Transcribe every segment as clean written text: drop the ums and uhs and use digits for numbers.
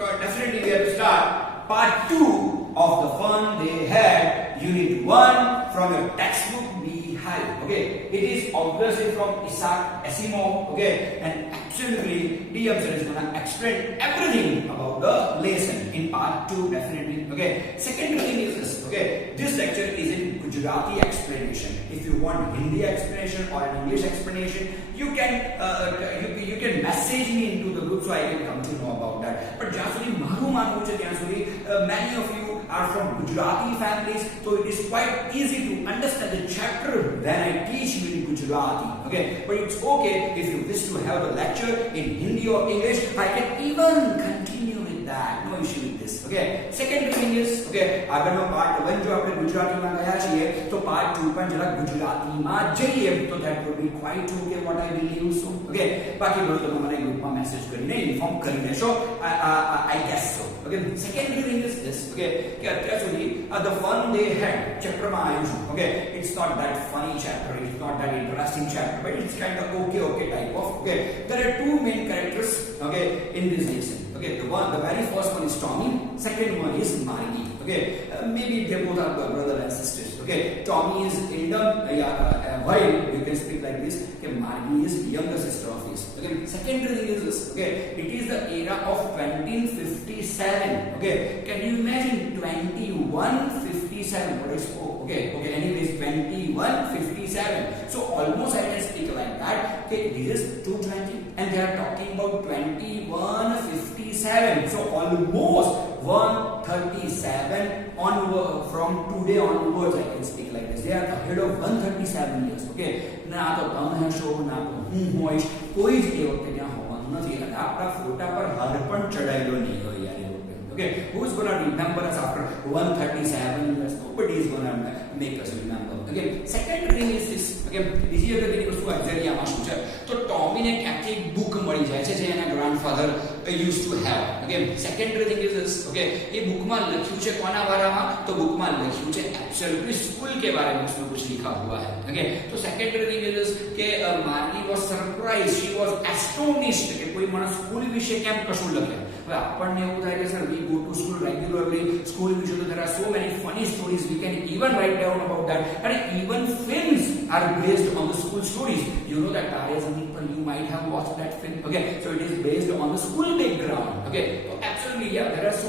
definitely we have to start part 2 of the fun they had, unit 1 from your textbook Beehive. Okay, it is obviously from Isaac Asimov. Okay, and absolutely TM sir is gonna explain everything about the lesson in part 2 definitely. Okay, second thing is this. Okay, this lecture is in Gujarati explanation. If you want Hindi explanation or an English explanation, you can you can message me into the group so I can come to know about that. But જ્યાં સુધી મારું માનવું છે ત્યાં સુધી many of you are from Gujarati families, so it is quite easy to understand the chapter when I teach you in Gujarati. Okay, but it's okay if you wish to have a lecture in Hindi or English. I can even continue with that. No issue with this. Okay, second thing is, okay, આગળનો part 1 જો આપણે ગુજરાતીમાં ગયા છીએ તો part 2 પણ જરા ગુજરાતીમાં જઈએ તો that would be quite okay what I will use. So okay, બાકી બધું તમે મને ગ્રુપમાં મેસેજ કરીને ઇન્ફોર્મ કરી દેશો. I guess so. Okay, second thing is this. Okay, કે અત્યાર સુધી the fun they had ચેપ્ટરમાં આવ્યું છે. Okay, it's not that funny chapter, it's not that interesting chapter, but it's kind of okay type of. Okay, there are two main characters, okay, in this lesson. Okay, the very first one is Tommy, second one is Margie. Okay, maybe they both are brother and sisters. Okay, Tommy is elder, while you can speak like this. Okay, Margie is younger sister of his. Okay, second thing is this. Okay, it is the era of 2057. Okay, can you imagine 2157? What is okay? Anyways, 2157. So almost I can speak like that. Okay, this is 220, and they are talking about 2157. So almost 137 onward, from today onwards I can speak like this. They are ahead of 137 years. Okay, ના તો તમે હશો ના તો હું હોઈશ, કોઈ જ એ વખતે ત્યાં હોવાનું નથી. અને આપણા ફોટા પર હાર પણ ચડાયેલો નહીં હોય યાર. Okay, who's gonna remember us after 137 years? Nobody is gonna make us remember. Okay, second thing is this. Okay, બીજી અગત્યની વસ્તુ એક્ઝેક્ટલી આમાં શું છે તો ટોમીને ક્યાંકથી બુક મળી જાય છે જે એના grandfather used to have. Okay, second thing is this. Okay, એ બુકમાં લખ્યું છે કોના બારામાં તો બુકમાં લખ્યું છે એબ્સોલ્યુટલી સ્કૂલ के बारे में उसमें कुछ लिखा हुआ है. Okay, तो second thing is this કે Margi was surprised, she was astonished કે કોઈ માણસ સ્કૂલ વિશે કેમ કશું લખે. હવે આપણને એવું થાય કે sir we go to school regularly, school વિશે તો there are so many funny stories, we can even write down about that, and even films are based on the school stories. You know that Tare Zameen Par, you might have watched that film. Okay, so it is based on the school background. Okay, so absolutely, yeah, there are so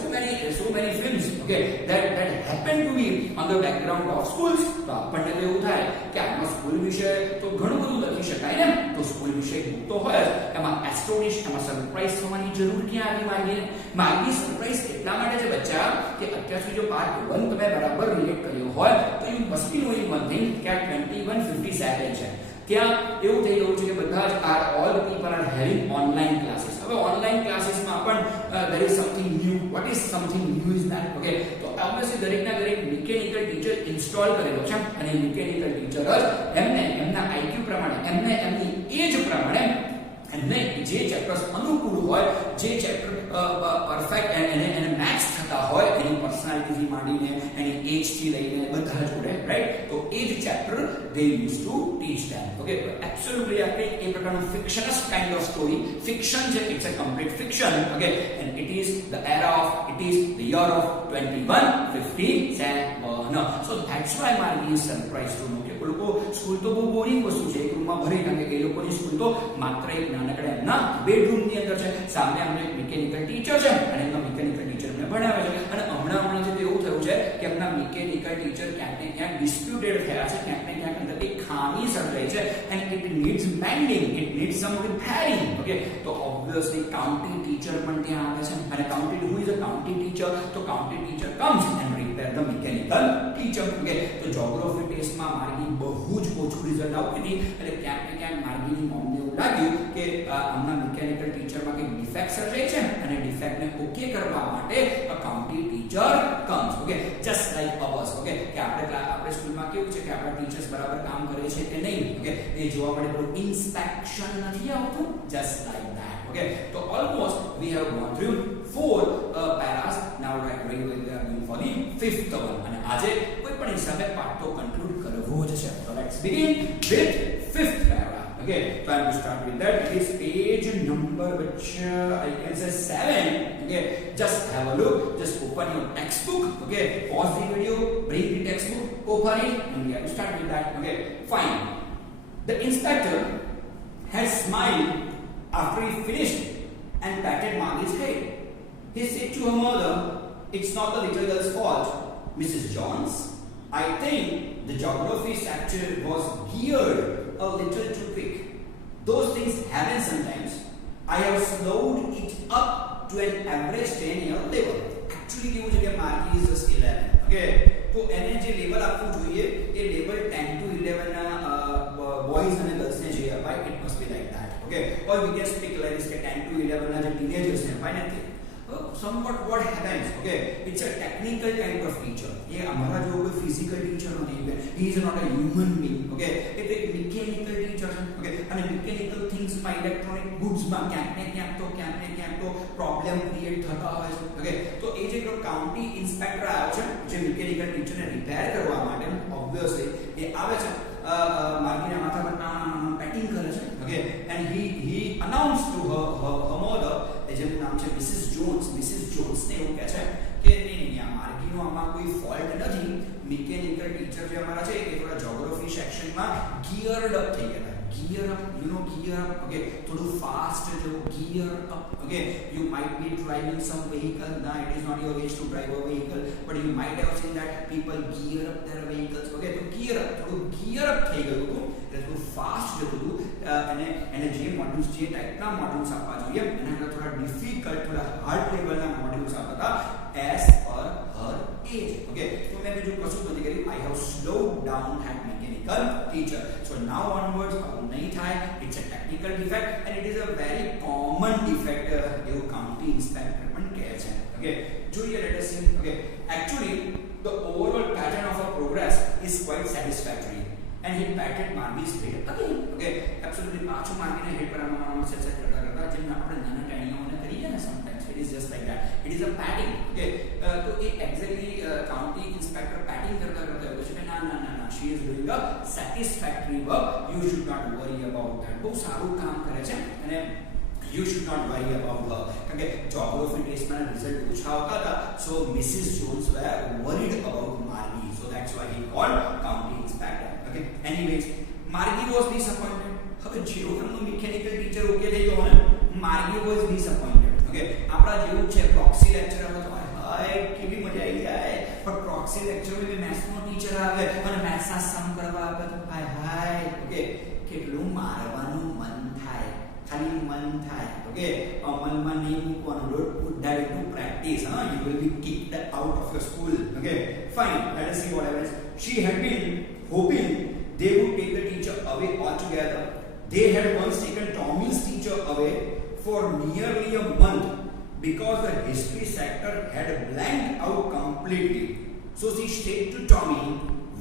many films, okay, that happen to be on the background of schools. તો આપણને તો એવું થાય કે આમાં સ્કૂલ વિશે તો ઘણું બધું લખી શકાય ને. તો સ્કૂલ વિશે બુક તો હોય જ, એમાં એસ્ટોનિશ, એમાં સરપ્રાઈઝ થવાની જરૂર ક્યાં આવી માર્ગી સરપ્રાઈઝ એટલા માટે છે બચ્ચા કે અત્યાર સુધી જો પાર્ટ 1 તમે બરાબર રિલેટ કર્યો હોય તો you must be knowing one thing કે આ 2157 છે. ત્યાં એવું થઈ ગયું છે કે બધા જ all people are having online classes. હવે ઓનલાઈન ક્લાસીસમાં પણ there is something new. What is something new is that? Okay, તો obviously દરેકના દરેક મિકેનિકલ ટીચર ઇન્સ્ટોલ કરેલો છે અને મિકેનિકલ ટીચર જ એમને એમના IQ પ્રમાણે એમને એમની એજ પ્રમાણે એમને જે ચેપ્ટર્સ અનુકૂળ હોય, જે ચેપ્ટર પરફેક્ટ એને મેચ થતા હોય એની પર્સનાલિટીથી માંડીને એની એજથી લઈને બધા જોડે, રાઈટ? તો એ જ chapter they used to teach them. Okay, absolutely આપણે એ પ્રકારનું ફિક્શનસ કાઇન્ડ ઓફ સ્ટોરી, ફિક્શન છે, it's a complete fiction. Okay, and it is the year of 2157. So that's why Margie is surprised to know કે લોકો સ્કૂલ તો બહુ બોરિંગ વસ્તુ છે, એક રૂમમાં ભરી નાખે કે એ લોકોની સ્કૂલ તો માત્ર એક નાનકડા એમના બેડરૂમની અંદર છે. સામે એમને મિકેનિકલ ટીચર છે અને એમના મિકેનિકલ ટીચર એમને ભણાવે છે. અને હમણાં તો એવું થયું છે કે એમના મિકેનિકલ ટીચર ક્યાંક ને ક્યાંક ડિસ્પ્યુટેડ થયા છે, ક્યાંક ને ક્યાંક અંદર એક ખામી સર્જાઈ છે and it needs mending, it needs some repairing. Okay, તો obviously county teacher પણ ત્યાં આવે છે અને who is a county teacher? તો county teacher comes and repair the mechanical teacher. Okay, તો geography ટેસ્ટમાં માર્ગી બહુ જ ઓછું રિઝલ્ટ આવતી હતી એટલે ક્યાંક ને ક્યાંક માર્ગીની મમ્મીને એવું લાગ્યું કે આમના મિકેનિકલ ટીચરમાં કંઈક ડિફેક્ટ સર્જાય છે અને ડિફેક્ટને ઓકે કરવા માટે county teacher comes. Okay, just like hours. Okay, કે આપણે સ્કૂલમાં કેવું છે કે આપણા ટીચર્સ બરાબર કામ કરે છે કે નહીં, ઓકે, એ જોવા માટે પેલું ઇન્સ્પેક્શન નથી આવતું, just like that. Okay, so almost we have gone through 4 paras. Now we are going for the 5th one. અને આજે કોઈ પણ હિસાબે પાઠ તો કન્ક્લુડ કરવો જ છે. So let's begin with 5th para. Okay, so I will start with that. It is page number which I can say 7. Okay, just have a look, just open your textbook, okay, pause the video, bring the textbook, open it, and we have to start with that, okay, fine. The inspector had smiled after he finished and patted Margie's head. He said to her mother, "It's not the little girl's fault, Mrs. Jones. I think the geography chapter was geared a little too quick. Those things happen sometimes. I have slowed it up to an average 10-year level." Actually કેવું છે કે Margie is just 11. Okay, તો એને જે લેવલ આપવું જોઈએ એ લેવલ 10 to 11 ના બોયઝ અને ગર્લ્સ ને જે અપાય, it must be like that. Okay, or we can speak like this કે 10 to 11 ના જે ટીનેજર્સ ને અપાય ને તે somewhat what happens, okay, it's a technical kind of teacher. ये हमारा जो कोई physical teacher नहीं है, he is not a human being, okay, it is mechanical teacher, okay, અને mechanical things માં electronic goods માં ક્યાંક ને ક્યાંક તો problem create થતા હોય છે, okay, તો એ જે કાઉન્ટી ઇન્સ્પેક્ટર આવે છે જે mechanical teacher ને રિપેર કરવા માટે obviously એ આવે છે માર્ગીના માથા પર પેટિંગ કરે છે, okay, and he announced to her mother, જેનું નામ છે મિસિસ જોન્સ ને એવું કહે છે કે નહીં આ માર્ગીનો આમાં કોઈ ફોલ્ટ નથી, મિકેનિકલ ટીચર જે અમારા છે એ થોડા જ્યોગ્રાફી સેક્શનમાં ગિયર્ડ અપ થઈ ગયા, gear up, you know, gear up, okay, થોડું fast જવું, gear up, okay, you might be driving some vehicle, now it is not your age to drive a vehicle, but you might have seen that people gear up their vehicles, okay, તો gear up, થોડું gear up થઈ ગયું હતું, એટલે થોડું fast જતું હતું, અને જે મોડ્યુલ્સ જે ટાઈપના મોડ્યુલ્સ આપવા જોઈએ એના કરતાં થોડા ડિફિકલ્ટ, થોડા હાર્ડ લેવલના મોડ્યુલ્સ આપતા as per her age, okay, તો મેં બીજું કશું નથી કર્યું, I have slowed down that mechanical teacher, so now onwards આવું નહીં થાય, it's a technical defect and it is a very common defect, એવું કાઉન્ટી ઇન્સ્પેક્ટર પણ કહે છે, okay, જોઈએ, let us see, okay, actually the overall pattern of our progress is quite satisfactory and he patted Margie's head again, okay, absolutely પાછું માર્ગીને હેડ પર આમાં સેટ કરતા જેમ આપણે નાના ટાણીઓને કરીએ ને sometimes it is just like that, it is a patting, okay, તો એ exactly કાઉન્ટી ઇન્સ્પેક્ટર પેટિંગ કરતા એવું છે કે ના she is doing a satisfactory work, you should not worry about that, બહુ સારું કામ કરે છે અને you should not worry about her, કારણ કે geography ટેસ્ટમાં રિઝલ્ટ ઓછા આવતા હતા, so Mrs. Jones were worried about Margie, so that's why he called county inspector, okay, anyways Margie was disappointed. હવે જેવો એમનો મિકેનિકલ ટીચર ઓકે થઈ ગયો ને, Margie was disappointed, okay, આપણા જેવું છે પ્રોક્સી લેક્ચર આવે તો હાય કેવી મજા આવી જાય, પણ પ્રોક્સી લેક્ચરમાં બી મેથ્સનો ટીચર આવે અને મેથ્સના સમ કરવા આપે તો હાય, okay, કેટલું મારવાનું મન થાય, ખાલી મન થાય, okay, મનમાં નહીં મૂકવાનું, don't put that into practice, you will be kicked out of your school, okay, fine, let us see what happens. She had been hoping they would take the teacher away altogether. They had once taken Tommy's teacher away for nearly a month because the history sector had blanked out completely. So she said to Tommy,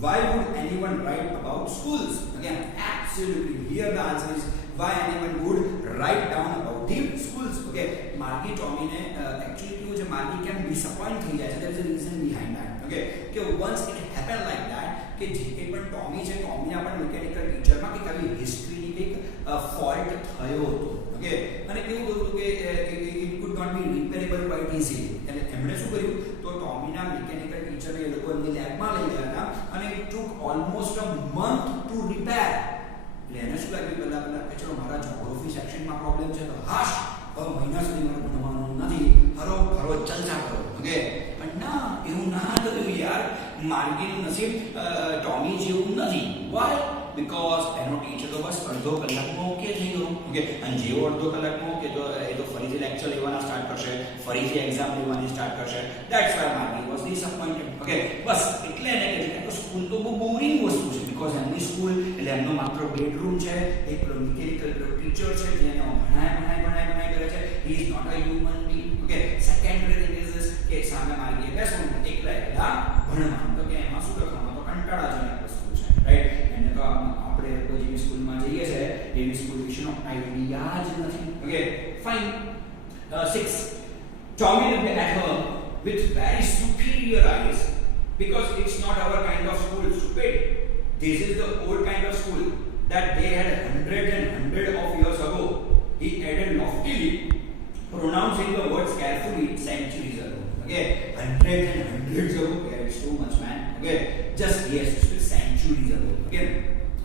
why would anyone write about schools? Again, absolutely, here the answer is why anyone would write down about the schools, okay. Margie Tommy ne actually કેવું છે, Margie can disappoint થઈ જાય છે, there is a reason behind that, okay, કે once it happened like that કે જે કંઈ પણ ટોમી છે ટોમીના પણ મિકેનિકલ ટીચરમાં કંઈક આવી હિસ્ટ્રીની કંઈક ફોલ્ટ થયો હતો, ઓકે, અને કેવું હતું કે it could not be repairable quite easily, એટલે એમણે શું કર્યું તો ટોમીના મિકેનિકલ ટીચરને એ લોકો એમની લેબમાં લઈ ગયા હતા અને it took almost a month to repair, એટલે એને શું લાગ્યું પહેલા કે ચલો મારા જ્યોગ્રાફી સેક્શનમાં પ્રોબ્લેમ છે તો હાશ હવે મહિના સુધી મારે ભણવાનું નથી, હરો ફરો ચલચા કરો, ઓકે, પણ ના એવું ના કર્યું યાર, માર્ગીનું નસીબ ટોમી જેવું નથી, વાય બીકોઝ એનો ટીચર તો બસ અડધો કલાકમાં ઓકે થઈ ગયો, ઓકે, અને જેવો અડધો કલાકમાં ઓકે તો એ તો ફરીથી લેક્ચર લેવાના સ્ટાર્ટ કરશે, ફરીથી એક્ઝામ લેવાની સ્ટાર્ટ કરશે, that's why Margi was disappointed, okay, બસ એટલે એને કહે છે કે સ્કૂલ તો બહુ બોરિંગ વસ્તુ છે, બીકોઝ એમની સ્કૂલ એટલે એમનો માત્ર બેડરૂમ છે, એક મિકેનિકલ ટીચર છે જે એને ભણાય કરે છે, he is not a human being, okay, secondary thing is this કે સામે માર્ગીએ બેસવું એકલા ભણવાનું, તો કે એમાં શું લખવાનું તો કંટાળાજનક વસ્તુ છે, રાઈટ, એને તો આપણે કોઈ જેવી સ્કૂલમાં જઈએ છે એવી સ્કૂલ વિશેનો આઈડિયા જ નથી, okay, fine. 6 Tommy looked at her with very superior eyes because it's not our kind of school, stupid. This is the old kind of school that they had hundreds and hundreds of years ago, he added loftily. pronouncing the words carefully centuries ago. Okay, hundreds and hundreds ago. Okay, it's too much, man. Okay, just yes, centuries ago. Okay,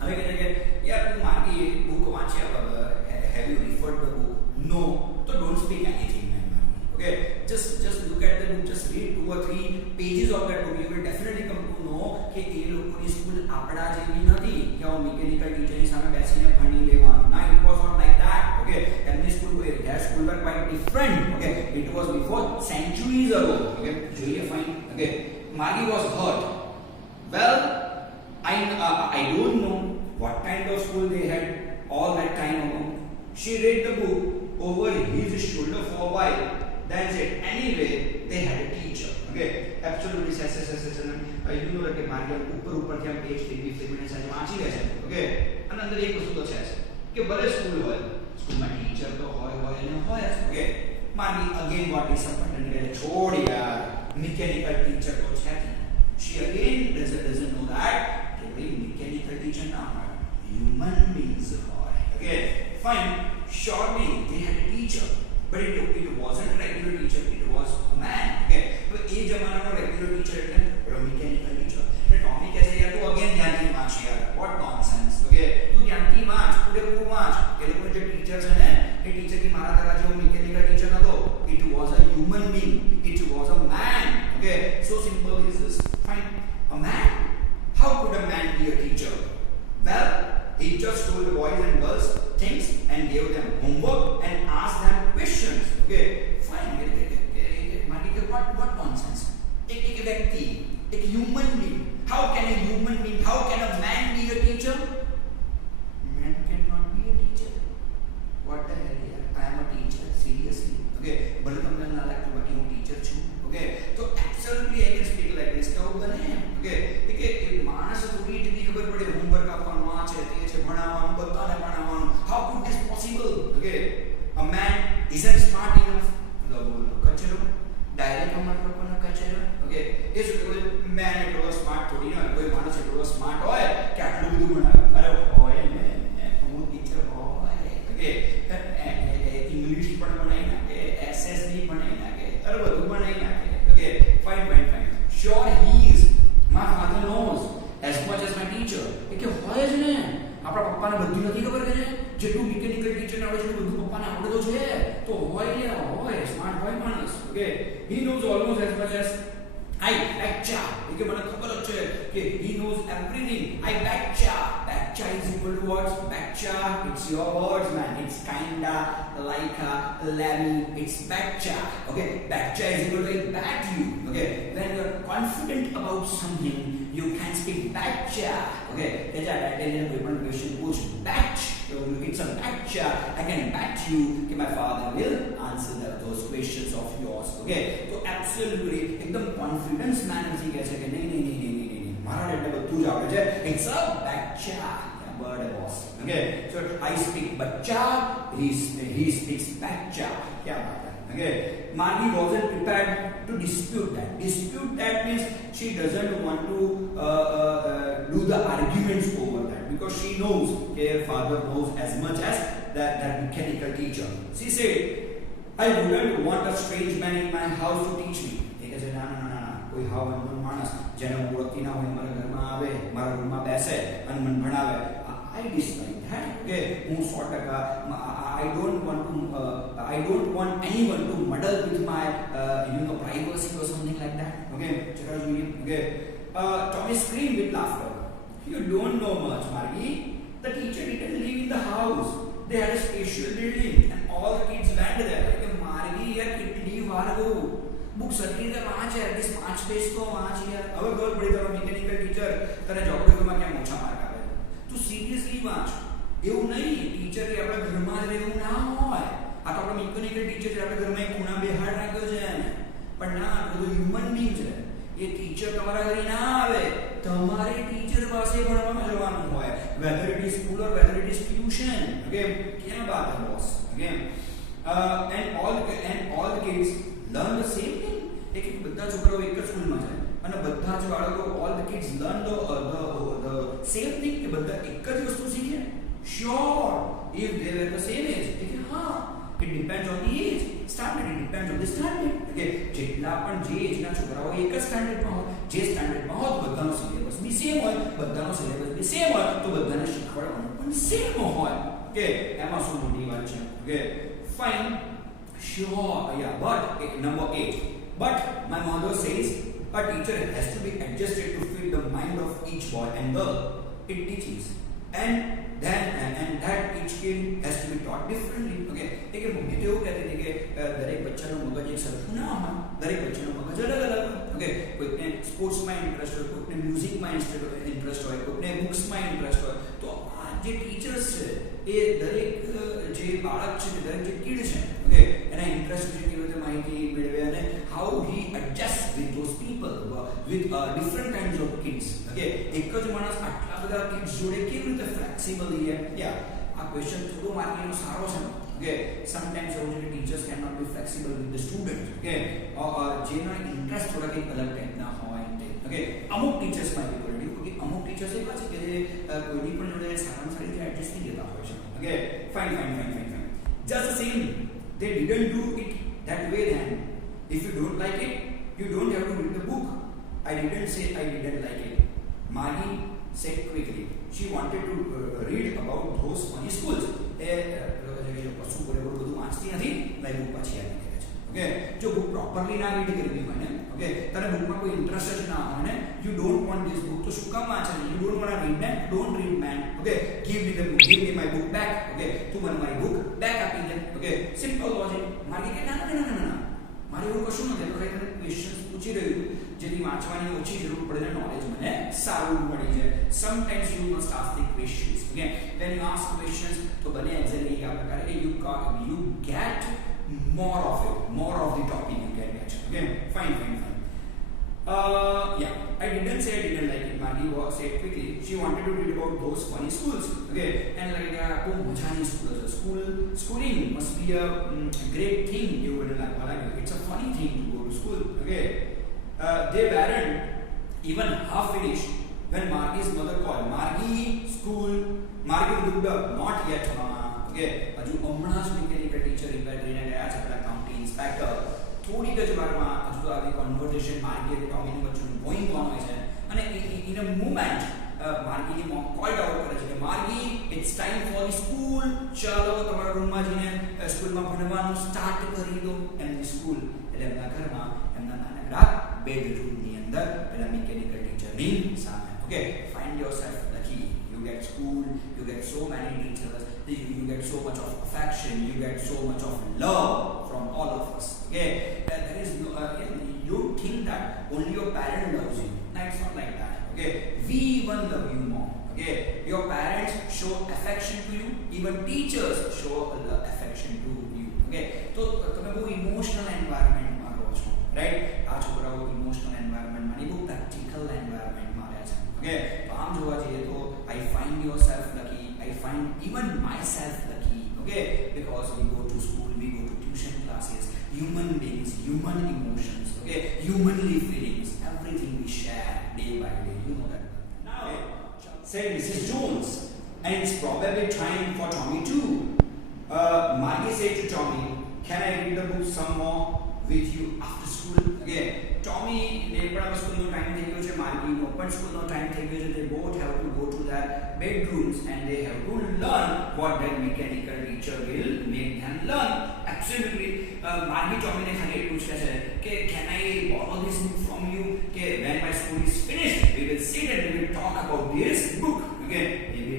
હવે કહે છે કે યાર તું મારી બુક વાંચ્યા વગર have you referred the book? No, so don't speak anything, man. Okay, just look at the book, just read 2 or 3 pages of that book. You will definitely come to know કે એ લોકોની સ્કૂલ આપડા જેવી નથી કે હું મિકેનિકલ ટીચરની સામે બેસીને ભણી લેવાનું. ના, it was not like that. Okay, એમની school their school were quite different. Okay, it was before centuries ago. Okay, જોઈએ fine. Okay, Maggie was hurt. Well, I don't know what kind of school they had all that time ago. She read the book over his shoulder for a while. Then said, anyway, they had a teacher. Okay, absolutely. You know that Maria ऊपर થી આમ પેજ ફેરવીને સાથે વાંચી રહે છે. Okay, અને અંદર એક વસ્તુ તો છે કે ભલે સ્કૂલ હોય, સ્કૂલમાં ટીચર તો હોય ને હોય. Okay, Maggie again got disappointed કે છોડ યાર, મિકેનિકલ ટીચર તો છે જ. She again doesn't know that કે ભાઈ મિકેનિકલ ટીચર ના હોય, human beings હોય. Okay, fine. Surely they had a teacher, but it wasn't a regular teacher, it was a man. Okay, तो ये जमाना में regular teacher એટલે mechanical teacher. એટલે ટોમી કહે છે યાર તું again ધ્યાનથી વાંચ યાર, what nonsense. Okay, તું ધ્યાનથી વાંચ, પૂરેપૂરું વાંચ. એ લોકો જે ટીચર છે ને એ ટીચર की મારા તારા જેવો mechanical teacher નતો. It was a human being, it was a man. Okay, so simple is this. Fine, a man. How could a man be a teacher? Well, he just told boys and girls things and gave them homework and asked them questions. Okay, fine. What nonsense? एक व्यक्ति, एक human being. How can a human being? How can a man be a teacher? Man cannot be a teacher. What the hell? I am a teacher. Seriously. Okay. भले तुमने ना लगता बाकी मैं teacher छूँ. Okay. तो absolutely I can speak like this. क्या होगा ना? Okay. देखिए एक मानस पूरी इतनी खबर पड़े homework का फॉर्मा है, तेरे से बनावान, बताने बनावान. How could this possible? Okay. A man isn't smart enough. कचरो. डायरेक्ट हमारे लोगों ने कचरो. Okay. इस कोई man इतना smart थोड़ी ना, कोई मानस इतना smart हो है, क्या लोग भी बना? अरे हो है मैं teacher हो है. Okay. English पढ़ बनाई ना के, SS नहीं बनाई ना के, अरे वो बनाई ना के. Okay. Fine. Sure he is. My father knows as much as my teacher. કે હોય જ ને, આપણા પપ્પાને બધું નથી ખબર કે જેટલું મિકેનિકલ ટીચર ને આવડે છે બધું પપ્પાને આવડે તો છે, તો હોય સ્માર્ટ હોય માણસ. Okay, he knows almost as much as I betcha. કે મને ખબર જ છે કે he knows everything. I betcha is equal to what? Betcha, it's your words, man. It's kinda like a lemmy. It's betcha. Okay, betcha is equal to I bet you. Okay, when you're confident about something, you can speak betcha. Okay, there's a different question. Push batch. It's a betcha. I can bet you that my father will answer those questions of yours. Okay, so absolutely, एकदम confidence manner से कह सके नहीं. मारा डेटा बत्तू जाओगे जे. It's a betcha. Word boss. Okay, so I speak betcha. He speaks betcha. क्या बात है? Okay, Maggie wasn't prepared to dispute that. Dispute that means she doesn't want to do the arguments over that because she knows her father knows as much as that mechanical teacher. She said, I wouldn't want a strange man in my house to teach me. एक ऐसे ना कोई हाव अनमन मानस જેને ઓળખતી ના હોય મારા ઘરમાં આવે, મારા રૂમમાં બેસે અને મને ભણાવે. I dislike that. Okay, હું 100% I don't want anyone to muddle with my privacy or something like that. Okay, चलो જોઈએ. Okay, Tommy screamed with laughter. You don't know much, Margie. The teacher didn't live in the house. They had a special building and all the kids went there. Like Margie, यार कितनी बार वो book subtly तो वांच है, एटलीस्ट 5 पेज तो वांच यार. હવે ગોલ પડી તારો મિકેનિકલ ટીચર તને જોગ્રાફીમાં કેમ ઓછા માર્ક આપે? તું સિરિયસલી વાંચ. એવું નહીં ટીચર કે આપણા ઘરમાં જ રહેવું ના હોય. આ તો આપણો મિકેનિકલ ટીચર છે, આપણે ઘરમાં એક ખૂણા બેહાડ રાખ્યો છે એને. પણ ના, આ તો હ્યુમન બીંગ છે. એ ટીચર તમારા ઘરે ના આવે, તમારે ટીચર પાસે ભણવા જવાનું હોય. Weather it is school or weather it is tuition. Okay, क्या बात है boss? Okay, and all the kids learn the same thing. એક બધા છોકરાઓ એક જ સ્કૂલમાં જાય અને બધા જ બાળકો all the kids learn the same thing કે બધા એક જ વસ્તુ શીખે. Sure, if they were the same age. હા, it depends on the age. standard, it depends on the standard. Okay, જેટલા પણ જે એજના છોકરાઓ એક જ સ્ટાન્ડર્ડમાં હોય, જે સ્ટાન્ડર્ડમાં હોય બધાનો સિલેબસ બી સેમ હોય, બધાનો સિલેબસ બી સેમ હોય, તો બધાને શીખવાડવાનું પણ સેમ હોય. Okay, એમાં શું મોટી વાત છે? Okay, fine, sure, yeah, but number 8, but my mother says a teacher has to be adjusted to fit the mind of each boy and girl it teaches, and that each kid has to be taught differently. Okay, એક મમ્મી તો એવું કહેતી હતી કે દરેક બચ્ચાનું મગજ એક સરખું ના હોય, દરેક બચ્ચાનું મગજ અલગ અલગ હોય. ઓકે, કોઈકને સ્પોર્ટ્સમાં ઇન્ટરેસ્ટ હોય, કોઈકને મ્યુઝિકમાં ઇન્ટરેસ્ટ હોય, કોઈકને બુક્સમાં ઇન્ટરેસ્ટ હોય. તો આ જે ટીચર્સ છે એ દરેક જે બાળક છે, દરેક જે કિડ છે, ઓકે, એના ઇન્ટરેસ્ટ વિશે કેવી રીતે માહિતી મેળવે અને હાઉ હી adjust with those people, with different kinds of kids. Okay, એક જ માણસ આટલા બધા કિડ્સ જોડે કેવી રીતે ફ્લેક્સિબલ છે? યા, આ ક્વેશ્ચન થોડો માર્કિંગનો સારો છે. ઓકે, સમટાઈમ્સ એવું છે કે teachers can not be flexible with the student. Okay, જેના ઇન્ટરેસ્ટ થોડા કંઈક અલગ ટાઈપના હોય. ઓકે, અમુક ટીચર્સમાં એવી ક્વોલિટી હોય કે અમુક ટીચર્સ એવા છે કે જે કોઈની પણ જોડે સારામાં સારી રીતે એડજસ્ટ થઈ જતા હોય છે. Okay, fine. Just the same, they didn't do it that way then. If you don't like it, you don't have to read the book. I didn't say I didn't like it. Maggie said quickly. She wanted to read about those funny schools. પશુ બરાબર બધું વાંચતી નથી, like book પાછી આવી ગઈ છે. ઓકે, જો બુક પ્રોપરલી ના રીડ કરવી હોય ને, ઓકે, તને બુકમાં કોઈ ઇન્ટરેસ્ટ જ ના હોય ને, you don't want this book, તો શું કામ વાંચે? યુ ડોન્ટ વોન્ટ રીડ ને, don't read man. Okay, give me the book, give me my book back. Okay, તું મને મારી બુક બેક આપી દે. Okay, simple logic. મારી કે ના, મારે એવું કશું નથી. તો તને ક્વેશ્ચન્સ પૂછી રહ્યું જેથી વાંચવાની ઓછી જરૂર પડે ને નોલેજ મને સારું મળી જાય. Sometimes you must ask the questions. Okay, when you ask questions તો બને એક્ઝેક્ટલી આ પ્રકારે you get more of the topic you can catch. Okay, fine. Yeah, I didn't say I didn't like it. Maggie said quickly. She wanted to read about those funny schools. Okay, and like machani schooling must be a great thing. You would like it's a funny thing to go to school. Okay, they weren't even half finished when Margie's mother called. Margie looked up. Not yet, mama. Okay, હજુ હમણાં જ mechanical teacher repair કરીને ગયા છે, પેલા county inspector. થોડીક જ વારમાં હજુ તો આવી કન્વર્સેશન માર્ગી અને ટોમીની વચ્ચેનું ગોઈંગ ઓન હોય છે અને ઇન અ મુમેન્ટ માર્ગીની મોમ કોલ્ડ આઉટ કરે છે કે Margi, it's time for the school. ચાલો તમારા રૂમમાં જઈને સ્કૂલમાં ભણવાનું સ્ટાર્ટ કરી દો. એમની સ્કૂલ એટલે એમના ઘરમાં એમના નાનકડા બેડરૂમની અંદર પેલા મિકેનિકલ ટીચરની સામે. Okay, find yourself lucky. You get school, you get so many teachers, you get so much of affection, you get so much of love from all of us. Okay, there is no, you think that only your parent loves you. No, it's not like that. Okay, we even love you more. Okay, your parents show affection to you, even teachers show affection to you. Okay, so તમે બહુ ઇમોશનલ એન્વાયરમેન્ટમાં રહો છો, રાઈટ? આ છોકરાઓ ઇમોશનલ એન્વાયરમેન્ટમાં નહીં, બહુ પ્રેક્ટિકલ એન્વાયરમેન્ટમાં રહે છે. Okay, તો આમ જોવા જઈએ તો I find yourself lucky, I find even myself lucky. Okay, because we go to school, we go to tuition classes, human beings, human emotions, okay, humanly feelings, everything we share day by day. You know that. Now, said Mrs. Jones, and it's probably time for Tommy too. Margie said to Tommy, "Can I read the book some more with you after school?" Okay, Tommy ને પણ સ્કૂલનો ટાઈમ થઈ ગયો છે, માર્ગીનો પણ સ્કૂલનો ટાઈમ થઈ ગયો છે. They both have to go to their bedrooms and they have to learn what that mechanical teacher will make them learn. Absolutely. Margi ટોમીને ખાલી એટલું પૂછે છે કે can I borrow this book from you? કે when my school is finished we will sit and we will talk about this book. Okay,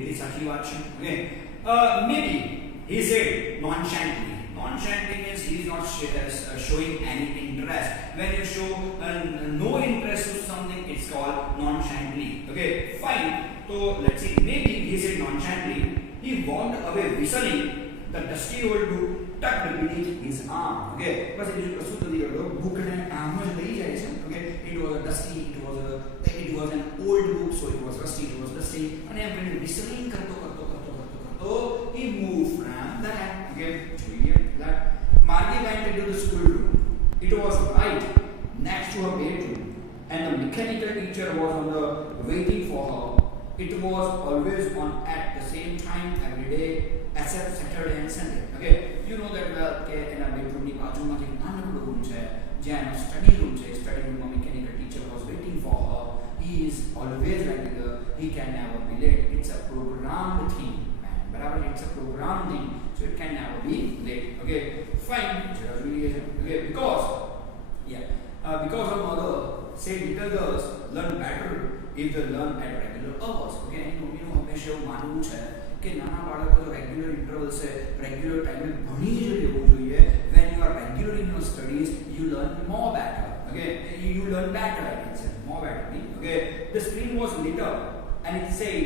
એ સાચી વાત છે. Okay, maybe he said nonchalantly. Nonchalantly means he is not showing any interest. When you show no interest to something, it's called nonchalantly. Okay, fine. So let's see. Maybe he said nonchalantly. He walked away whistling. The dusty old book tucked beneath his arm. Okay, બસ એ જો કશું નથી કરતો, બુકને આમ જ લઈ જાય છે. Okay, it was a dusty, it was an old book, so it was dusty. અને એમ કરીને whistling કરતો he moved from that. Okay, that Margie went into the schoolroom. It was right next to her bedroom, and the mechanical teacher was waiting for her. It was always on at the same time every day except Saturday and Sunday. Okay, you know that well કે એના બેડરૂમની બાજુમાં એક નાનકડો રૂમ છે જ્યાં એનો study room છે. સ્ટડી રૂમમાં mechanical teacher was waiting for her. He is always regular. He can never be late. It's a programmed thing. બરાબર, it's a program thing, so it can never be late. Okay, fine. Okay, because her mother said little girls learn better if they learn at regular hours. Okay, એની મમ્મીનું હંમેશા એવું માનવું છે કે નાના બાળકો જો રેગ્યુલર ઇન્ટરવલ છે, રેગ્યુલર ટાઈમે ભણી જ લેવું જોઈએ. when you are regular in your studies you learn more better. Okay, you learn better, I can say, more better. Okay, the screen was lit up and it said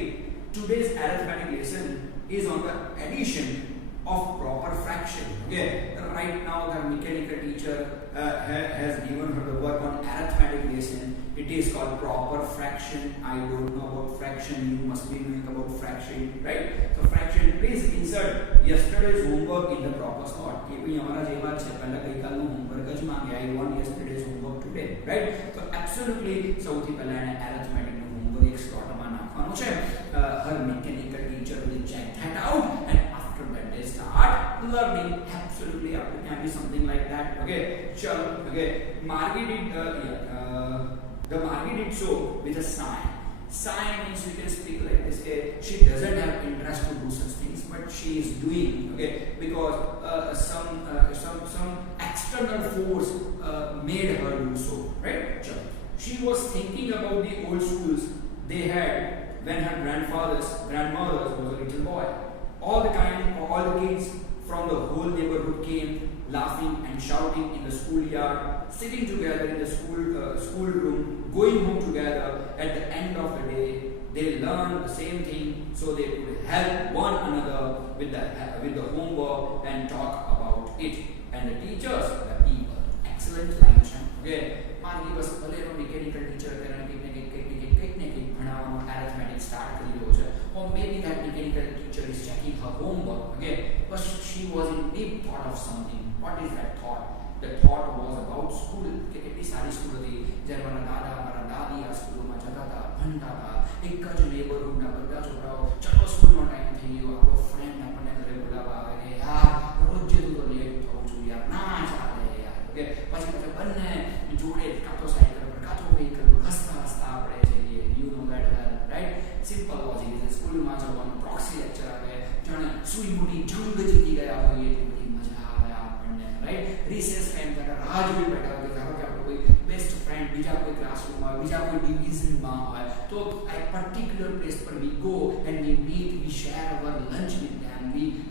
today's arithmetic lesson is on the addition of proper fraction. Okay, right now the mechanical teacher has given her the work on arithmetic lesson. It is called proper fraction. I don't know about fraction, you must be knowing about fraction, right? So fraction, please insert yesterday's homework in the proper slot. કે ભઈ અમારા જેવા છે, પહેલા ગઈકાલનું હોમવર્ક જ માંગે. I want yesterday's homework today, right? So absolutely સૌથી પહેલા એને arithmetic નું હોમવર્ક એક સ્લોટમાં નાખવાનું છે. Her mechanical teacher will check that out and after that they start learning. Absolutely, it can be something like that. Okay, chalo. Okay, Margie did the Margie did so with a sign. Sign means we can speak like this. Okay, she doesn't have interest to do such things, but she is doing. Okay, because some external force made her do so. Right? Chalo. She was thinking about the old schools they had when her grandmother was a little boy. All the kids from the whole neighborhood came laughing and shouting in the schoolyard, sitting together in the school room, going home together. At the end of the day, they learned the same thing so they could help one another with the homework and talk about it. And the teachers, the people, excellent line. Okay, Margie was a mechanical teacher. Arithmetic start કરી રહ્યો છે, or maybe that mechanical teacher is checking her homework. Okay, but she was in deep thought of something. What is that thought? The thought was about school. કે કેટલી સારી સ્કૂલ હતી, જ્યારે મારા દાદા મારા દાદી આ સ્કૂલમાં જતા હતા, ભણતા હતા. એક જ નેબરહુડના બધા છોકરાઓ, ચલો સ્કૂલનો ટાઈમ થઈ ગયો, આપણો ફ્રેન્ડ આપણને ઘરે બોલાવવા આવે કે યાર રોજ તું તો લેટ થવું છું યાર, ના ચાલે યાર. ઓકે, પછી બંને જોડે કાં તો સાયકલ પર કાં તો વ્હીકલ પર હસતા હસતા આપણે જઈએ. You know that well, right? Simple logic છે. સ્કૂલમાં જવાનું, પ્રોક્સી લેક્ચર આવે, જાણે સુઈ મોટી જંગ જીતી ગયા હોઈએ એટલી બધી મજા આવે આપણને, રાઈટ? રિસેસ ટાઈમ તક રાહ જોઈ બેઠા હોય, ધારો કે આપણો કોઈ બેસ્ટ ફ્રેન્ડ બીજા કોઈ ક્લાસરૂમમાં હોય, બીજા કોઈ ડિવિઝનમાં હોય, તો આ પર્ટિક્યુલર પ્લેસ પર we go and we meet, we share our lunch with them,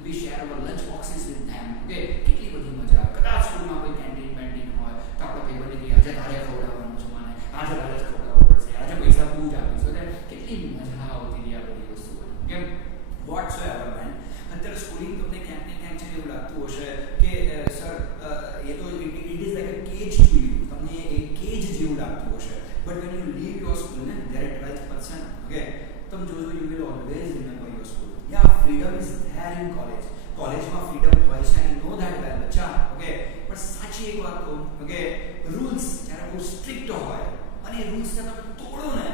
we share our lunch boxes with them. Okay, કેટલી બધી મજા આવે. કદાચ સ્કૂલમાં કોઈ કેન્ટીન હોય તો આપણે ભાઈ બની ગયા, આજે તારે ખવડાવવાનું છે મને, આજે તારે જ ખવડાવવું પડશે, આજે પૈસા તું જ આપીશ. કેટલી મજા આવતી હતી આ બધી વસ્તુઓ. કેમ વોટસોએવર મેન, અત્યારે સ્કૂલિંગ તમને ક્યાંક ને ક્યાંક છે એવું લાગતું હશે કે સર એ તો it is like a cage to you, તમને એ કેજ જેવું લાગતું હશે. But when you leave your school ને ધેર 12%, ઓકે, તમે જોજો you will always remember your school. Ya freedom is there in college. કોલેજમાં ફ્રીડમ હોય છે, આઈ નો ધેટ વેલ બચ્ચા. ઓકે, પણ સાચી એક વાત કહું, ઓકે, રૂલ્સ જ્યારે બહુ સ્ટ્રિક્ટ હોય અને એ રૂલ્સને તમે તોડો ને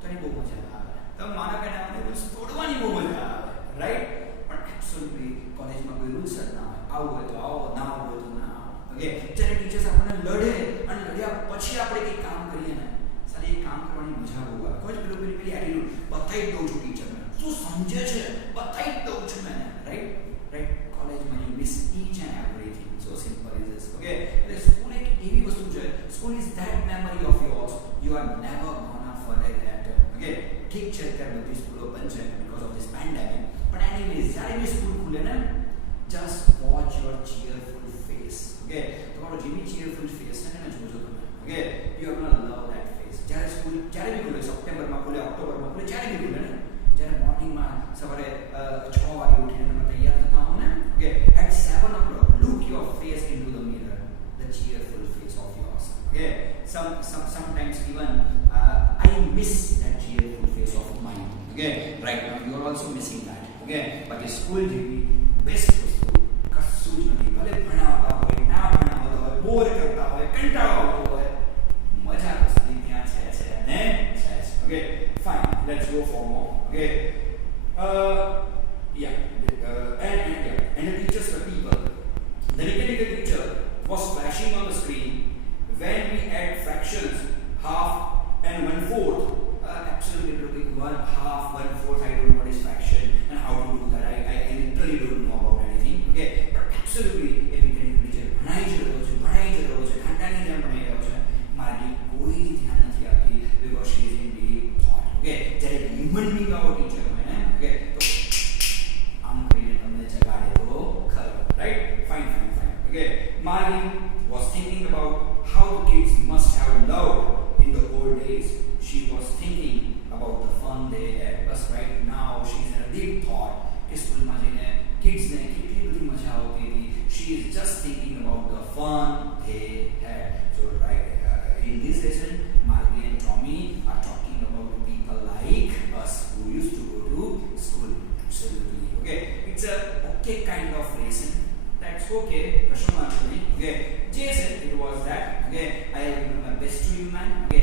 તો એની બહુ મજા આવે. તમે માના કે ના રૂલ્સ તોડવાની બહુ મજા આવે, રાઈટ? પણ એબ્સોલ્યુટલી કોલેજમાં કોઈ રૂલ્સ જ ના હોય. આવું હોય તો આવો, ના આવું હોય તો ના આવો. ઓકે, જ્યારે ટીચર્સ આપણને લડે અને લડ્યા પછી આપણે કંઈક કામ કરીએ ને, સારી એ કામ કરવાની મજા બહુ આવે. કોઈ પેલી એટીટ્યુડ બતાવી જ દઉં છું ટીચરને, શું સમજે છે બતાવી જ દઉં છું મેં, રાઈટ? રાઈટ? કોલેજમાં you miss each and everything. So simple is this. Okay, એટલે સ્કૂલ એક એવી વસ્તુ છે, school is that memory of yours you are never ગોના ફોરગેટ ધેટ. ઓકે, ઠીક છે અત્યારે બધી સ્કૂલો બંધ છે બીકોઝ ઓફ ધીસ પેન્ડેમિક, પણ એનીવેઝ જ્યારે બી સ્કૂલ ખુલે ને, જસ્ટ વોચ યોર ચીયરફુલ ફેસ. ઓકે, તમારો જે બી ચીયરફુલ ફેસ છે ને જોજો તમે. ઓકે, યુ આર ગોના લવ ધેટ ફેસ. જ્યારે સ્કૂલ જ્યારે બી ખુલે, સપ્ટેમ્બરમાં ખુલે, ઓક્ટોબરમાં ખુલે, જ્યારે બી ખુલે ને, જ્યારે મોર્નિંગમાં સવારે 6 વાગે ઉઠીને તમે તૈયાર થતા હો ને, okay, at 7 o'clock look your face into the mirror, the cheerful face of yours. Okay, sometimes even I miss that cheerful face of mine. Okay, right now you are also missing that. Okay, but the school જેવી બેસ્ટ વસ્તુ કશું જ નથી. ભલે ભણાવતા હોય, ના ભણાવતા હોય, બોર કરતા હોય, કંટાળો આવતો હોય, મજા કશું ત્યાં છે ને છે. Okay, fine, let's go for more. Okay, and the teachers, the people, must have loved in the old days. She was thinking about the fun they had. But right now she's in a deep thought. School में जઈને kids ने कितनी बड़ी मजा होती थी. She is just thinking about the fun they had. So right in this lesson, Margie and Tommy are talking about people like us who used to go to school. Absolutely. Okay, it's a okay kind of lesson. That's okay. Okay, Jason, it was that. Okay, I have given my best to you, man. Okay.